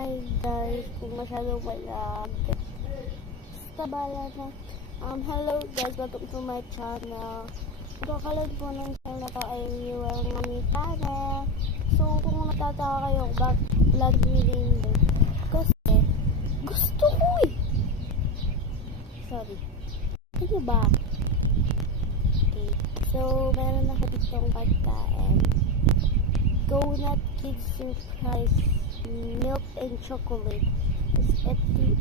Hi guys, kung masyado wala, basta bala na. Hello guys, welcome to my channel. Magkakalag po ng channel na to ay yung Mamitana. So kung natataka kayo, bakit lagi rin kasi gusto ko eh. Sorry. Ano ba? Okay. So, meron ako ditong pagkain. Donut Kids Surprise milk and chocolate. Tapos ito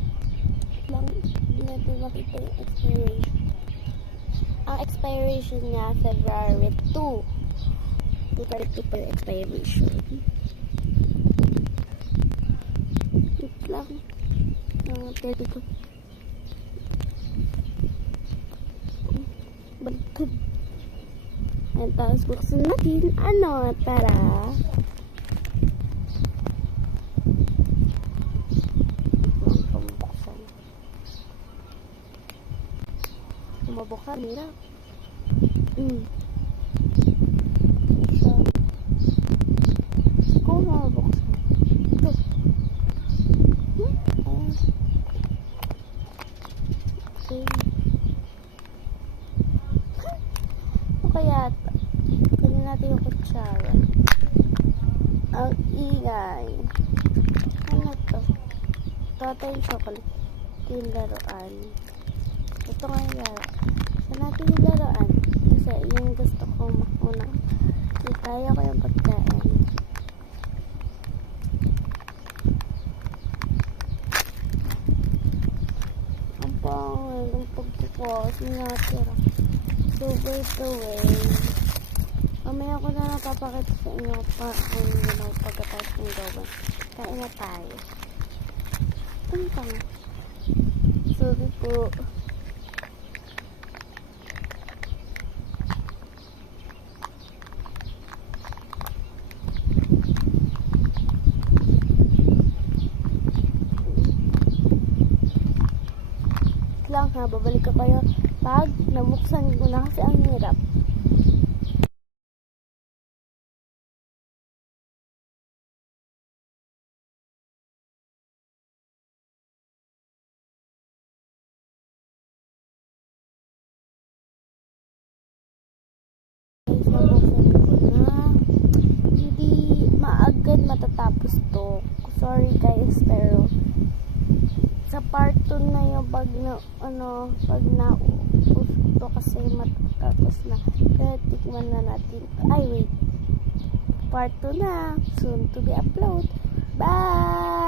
lang, hindi natin makita yung expiration. Ang expiration niya, February 2. February 2 pa yung expiration. Wait lang. Pwede ko. Baliktad. And tapos buksan natin. Ano? Para mabuksan nila. So, kung mabuksan ito. Okay. Kaya kunin natin yung kutsara. Ang ingay. Ano to? Ito yung chocolate. Ito yung laruan. Ito nga yung laro. Saan natin yung laruan? Kasi yung gusto ko makunang. Kaya ko yung pagkain. Ang pangil. Ang pagkukos. Natira. So, by the way, mamaya ko na napapakita sa inyo pa kung yun pagkatapos ng gawin. Kain na tayo. Tantang. Sorry po. Lang ha, babalik ko kayo pag nabuksan ko na kasi ang hirap. Guys, nabuksan ko na. Hindi maagad matatapos to. Sorry guys, pero sa part 2 na yung pag na to kasi matatapos na. Kaya tikman na natin. Ay wait. Part 2 na. Soon to be upload. Bye!